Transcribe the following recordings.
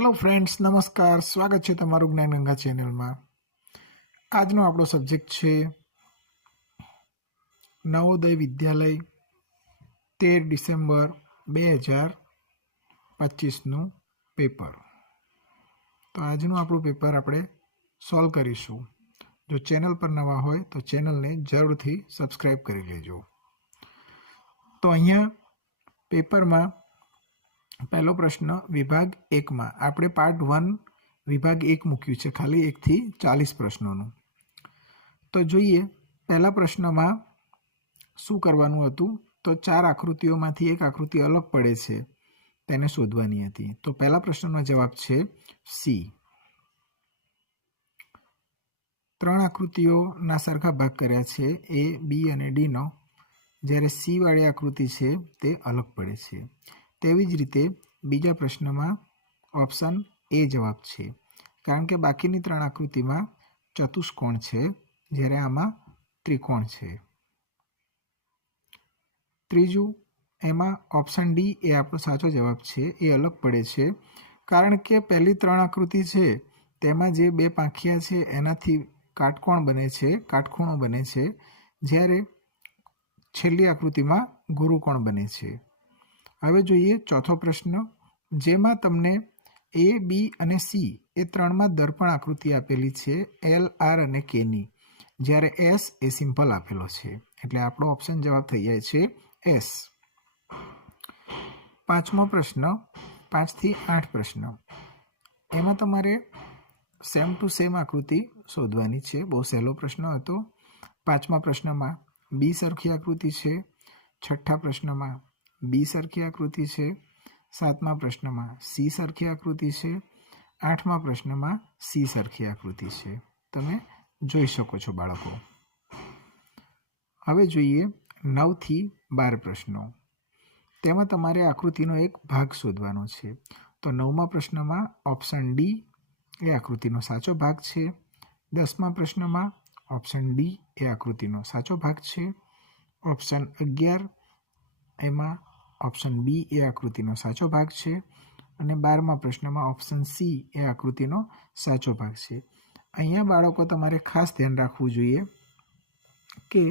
Hello friends, नमस्कार। स्वागत है तमारू ज्ञान गंगा चेनल में। आजनो आपणो सब्जेक्ट है नवोदय विद्यालय 13 डिसेम्बर 2025 पेपर। तो आजनु आपणुं पेपर आपणे सॉल्व करीशुं। जो चेनल पर नवा होय तो चेनल ने जरूरथी सब्सक्राइब करी लेजो। तो अहींया पेपर में पहलो प्रश्न विभाग 1 में आपणे पार्ट 1 विभाग 1 मूक्यु छे, खाली 1 થી 40 प्रश्नों। तो जोईए पहला प्रश्न में शू करवानुं हतुं। तो 4 आकृतिओमांथी एक आकृति अलग पड़े छे तेने शोधवानी हती। तो पहला प्रश्ननो जवाब छे सी। 3 आकृतिओना सरखा भाग कर्या छे ए, बी अने डी नो, ज्यारे सी वाળી आकृति छे ते अलग पड़े छे। तेवी ज रीते बीजा प्रश्न में ऑप्शन ए जवाब है, कारण के बाकीनी 3 आकृति में चतुष्कोण है, ज्यारे आमां त्रिकोण है। त्रीजू एमां ऑप्शन डी ए आपणो साचो जवाब है। ए अलग पड़े छे कारण के पहली 3 आकृति है तेमां जे बे પાંખિયા छे एनाथी काटकोण बने छे, काटखूणो बने छे, ज्यारे छेल्ली आकृति में गुरुकोण बने छे। हवे जोईए चौथो प्रश्न, जेमां तमने ए, बी अने सी ए 3 में दर्पण आकृति आपेली छे एल, आर अने के नी, ज्यारे एस ए सिम्पल आपेलो छे, एटले आपणो ऑप्शन जवाब थई जाय छे एस। पांचमो प्रश्न 5 થી 8 प्रश्न, एमां तमारे सेम टू सेम आकृति शोधवानी छे। बहुत सहेलो प्रश्न हतो। 5मा प्रश्न में बी सरखी आकृति छे, 6ठा प्रश्न में बी सरखी आकृति है, 7मा प्रश्न में सी सरखी आकृति है, 8मा प्रश्न में सी सरखी आकृति है। तमे जोई शको छो बाळको। हवे जोईए 9 થી 12 प्रश्नों। तेमां तमारे आकृतिनो एक भाग शोधवानो छे। तो 9मा प्रश्न में ऑप्शन डी ए आकृतिनो साचो भाग है। 10मा प्रश्न में ऑप्शन डी ए आकृतिनो साचो भाग है। ऑप्शन 11 एमां ऑप्शन बी ए आकृतिनो साचो भाग है। और 12मा प्रश्न में ऑप्शन सी ए आकृतिनो साचो भाग है। अहींया बाळको तमारे खास ध्यान राखवुं जोईए के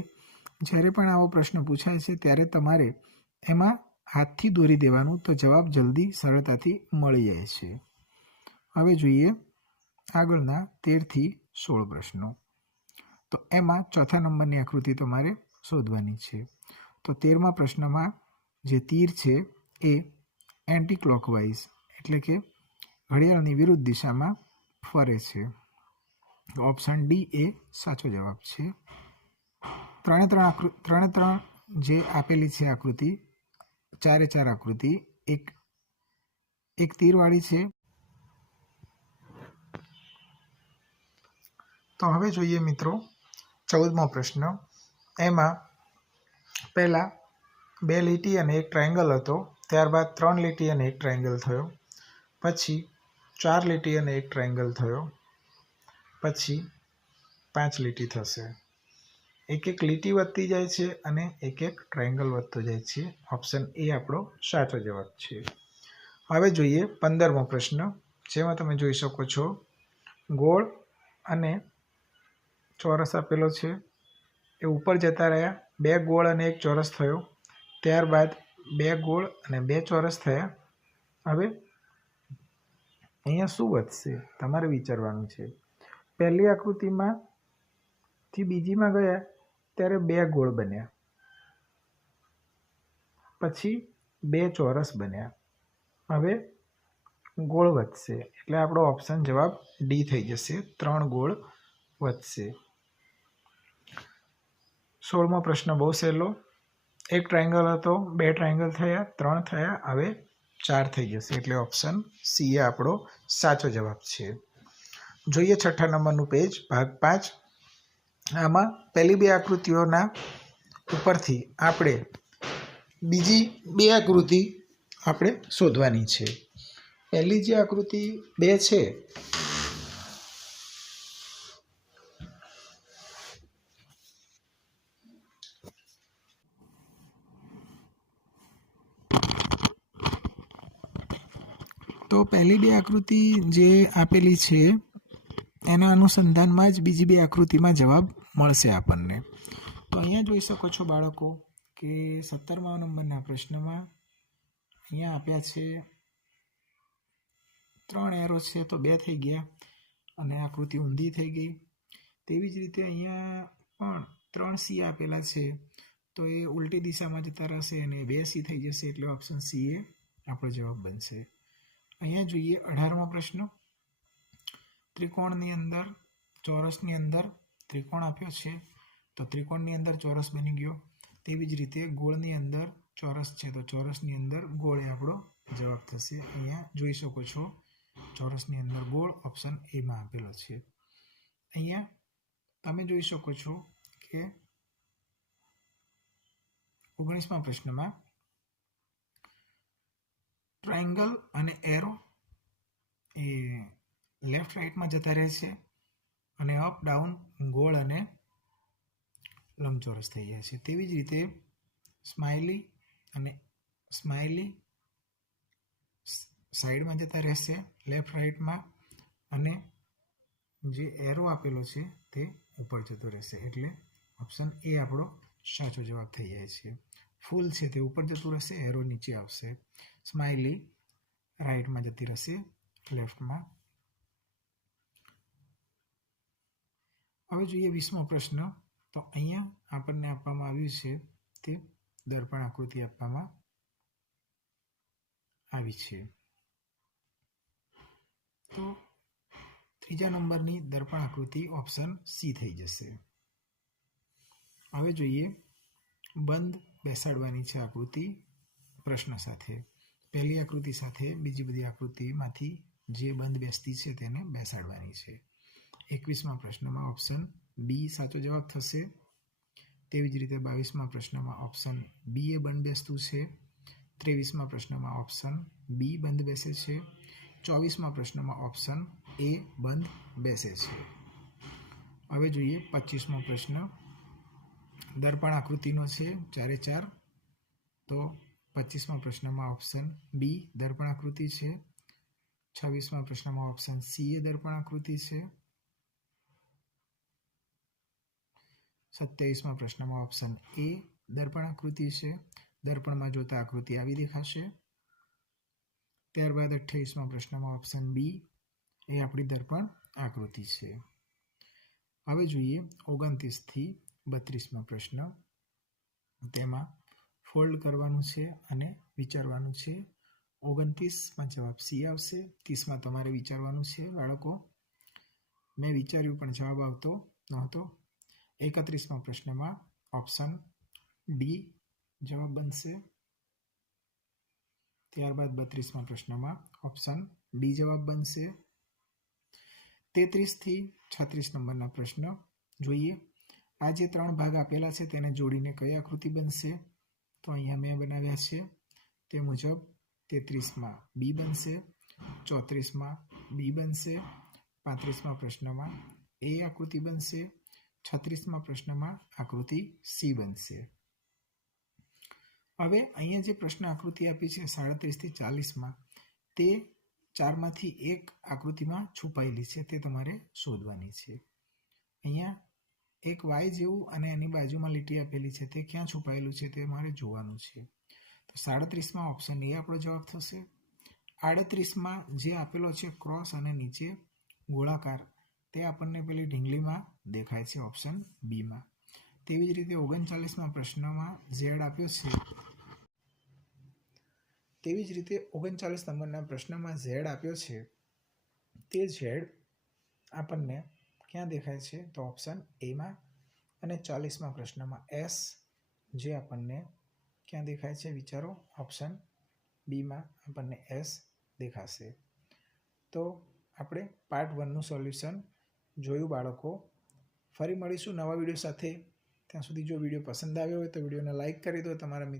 ज्यारे पण आवो प्रश्न पूछाय छे त्यारे तमारे एमां हाथथी दोरी देवानुं, तो जवाब जल्दी सरळताथी मळी जाय छे। हवे जोईए आगळना 13 થી 16 प्रश्नों। तो एमां चौथा नंबरनी आकृति तमारे शोधवानी छे। तो 13मा प्रश्न में जे तीर है ए एंटी क्लॉकवाइज एटले के घड़ियाळनी विरुद्ध दिशा में फरे छे। ऑप्शन डी ए साचो जवाब है। त्रे त्रण जे आपेली छे आकृति, 4 आकृति एक तीरवाड़ी है। तो हवे जोईए मित्रों 14मो प्रश्न। एमां पहला 2 લીટી અને 1 ટ્રાયંગલ હતો, ત્યારબાદ 3 લીટી અને 1 ટ્રાયંગલ થયો, પછી 4 લીટી અને 1 ટ્રાયંગલ થયો, પછી 5 લીટી થશે। એક લીટી વધતી જાય છે અને એક ટ્રાયંગલ વધતો જાય છે। ઓપ્શન એ આપણો સાચો જવાબ છે। હવે જોઈએ 15મો પ્રશ્ન, જેમાં તમે જોઈ શકો છો ગોળ અને ચોરસ આપેલો છે। એ ઉપર જતા રહ્યા, 2 ગોળ અને 1 ચોરસ થયો, ત્યારબાદ 2 ગોળ અને 2 ચોરસ થયા। હવે અહીંયા શું વધશે તમારે વિચારવાનું છે। પહેલી આકૃતિમાં થી બીજીમાં ગયા ત્યારે 2 ગોળ બન્યા, પછી 2 ચોરસ બન્યા। હવે ગોળ વધશે એટલે આપણો ઓપ્શન જવાબ ડી થઈ જશે, 3 ગોળ વધશે। 16મો પ્રશ્ન બહુ સહેલો। 1 ટ્રાયંગલ હતો, 2 ટ્રાયંગલ થયા, 3 થયા, હવે 4 થઈ જશે એટલે ઓપ્શન સી એ આપણો સાચો જવાબ છે। જોઈએ 6ઠા નંબરનું પેજ, ભાગ 5। આમાં પહેલી 2 આકૃતિઓના ઉપરથી આપણે બીજી 2 આકૃતિ આપણે શોધવાની છે। પહેલી જે આકૃતિ 2 છે તો પહેલી બે આકૃતિ જે આપેલી છે એના અનુસંધાનમાં જ બીજી બે આકૃતિમાં જવાબ મળશે આપણને. તો અહીંયા જોઈ શકો છો બાળકો કે 17મા નંબરના પ્રશ્નમાં અહીંયા આપ્યા છે 3 એરો છે તો 2 થઈ ગયા અને આકૃતિ ઊંધી થઈ ગઈ. તેવી જ રીતે અહીંયા પણ 3 સી આપેલા છે તો એ ઉલટી દિશામાં જતા રહેશે અને 2 સી થઈ જશે એટલે ઓપ્શન સી એ આપણો જવાબ બનશે. અહીંયા જોઈએ 18મો પ્રશ્ન. ત્રિકોણની અંદર ચોરસની અંદર ત્રિકોણ આપ્યો છે તો ત્રિકોણની અંદર ચોરસ બની ગયો. તેવી જ રીતે ગોળની અંદર ચોરસ છે તો ચોરસની અંદર ગોળ એ આપણો જવાબ થશે. અહીંયા જોઈ શકો છો ચોરસની અંદર ગોળ ઓપ્શન એમાં આપેલો છે. અહીંયા તમે જોઈ શકો છો કે 19મા પ્રશ્નમાં ટ્રાયંગલ અને એરો એ લેફ્ટ રાઈટમાં જતા રહે છે અને અપ ડાઉન ગોળ અને લંબચોરસ થઈ જાય છે. તેવી જ રીતે સ્માઇલી સાઈડમાં જતા રહેશે લેફ્ટ રાઈટમાં અને જે એરો આપેલો છે તે ઉપર જતો રહેશે એટલે ઓપ્શન એ આપણો સાચો જવાબ થઈ જાય છે. ફૂલ છે તે ઉપર જતું રહેશે, એરો નીચે આવશે. સ્માઇલી રાઈટમાં જતી રહેશે લેફ્ટમાં. હવે જોઈએ 20મો પ્રશ્ન. તો અહીંયા આપણને આપવામાં આવ્યું છે તે દર્પણ આકૃતિ આપવામાં આવી છે. તો ત્રીજા નંબરની દર્પણ આકૃતિ ઓપ્શન સી થઈ જશે. હવે જોઈએ બંધ બેસાડવાની છે આકૃતિ પ્રશ્ન સાથે. પહેલી આકૃતિ સાથે બીજી બધી આકૃતિમાંથી જે બંધ બેસતી છે તેને બેસાડવાની છે. 21મા પ્રશ્નમાં ઓપ્શન બી સાચો જવાબ થશે. તેવી જ રીતે 22મા પ્રશ્નમાં ઓપ્શન બી એ બંધ બેસતું છે. 23મા પ્રશ્નમાં ઓપ્શન બી બંધ બેસે છે. 24મા પ્રશ્નમાં ઓપ્શન એ બંધ બેસે છે. હવે જોઈએ 25મો પ્રશ્ન. દર્પણ આકૃતિનો છે 4x4. તો 25મા પ્રશ્નમાં ઓપ્શન બી દર્પણ આકૃતિ છે. 26મા પ્રશ્નમાં ઓપ્શન સી એ દર્પણ આકૃતિ છે. 27મા પ્રશ્નમાં ઓપ્શન એ દર્પણ આકૃતિ છે. દર્પણમાં જોતા આકૃતિ આવી દેખાશે. ત્યારબાદ 28મા પ્રશ્નમાં ઓપ્શન બી એ આપણી દર્પણ આકૃતિ છે. હવે જોઈએ 29 થી 32મા પ્રશ્ન. તેમાં ફોલ્ડ કરવાનું છે અને વિચારવાનું છે. 29માં જવાબ સી આવશે. 30માં તમારે વિચારવાનું છે બાળકો. મેં વિચાર્યું પણ જવાબ આવતો નહોતો. 31મા પ્રશ્નમાં ઓપ્શન ડી જવાબ બનશે. ત્યારબાદ 32મા પ્રશ્નમાં ઓપ્શન ડી જવાબ બનશે. 33 થી 36 નંબરના પ્રશ્ન જોઈએ. આ જે 3 ભાગ આપેલા છે તેને જોડીને કઈ આકૃતિ બનશે? તો અહીંયા મેં બનાવ્યા છે તે મુજબ 33માં બી બનશે, 34માં બી બનશે, 35મા પ્રશ્નમાં એ આકૃતિ બનશે, 36મા પ્રશ્નમાં આકૃતિ સી બનશે. હવે અહીંયા જે પ્રશ્ન આકૃતિ આપી છે 37 થી 40માં તે 4માંથી એક આકૃતિમાં છુપાયેલી છે તે તમારે શોધવાની છે. અહીંયા એક વાય જેવું અને એની બાજુમાં લીટી આપેલી છે તે ક્યાં છુપાયેલું છે તે મારે જોવાનું છે. તો 37માં ઓપ્શન એ આપણો જવાબ થશે. 38માં જે આપેલો છે ક્રોસ અને નીચે ગોળાકાર તે આપણને પેલી ઢીંગલીમાં દેખાય છે ઓપ્શન બીમાં. તેવી જ રીતે 39મા પ્રશ્નમાં ઝેડ આપ્યો છે. તેવી જ રીતે 39 નંબરના પ્રશ્નમાં ઝેડ આપ્યો છે તે ઝેડ આપણને ક્યાં દેખાય છે? તો ઓપ્શન એમાં. અને 40મા પ્રશ્નમાં એસ જે આપણને ક્યાં દેખાય છે વિચારો? ઓપ્શન બીમાં આપણને એસ દેખાશે. તો આપણે પાર્ટ 1નું સોલ્યુશન જોયું બાળકો. ફરી મળીશું નવા વિડીયો સાથે. ત્યાં સુધી જો વિડીયો પસંદ આવ્યો હોય તો વિડીયોને લાઇક કરી દો. તમારા મિત્રો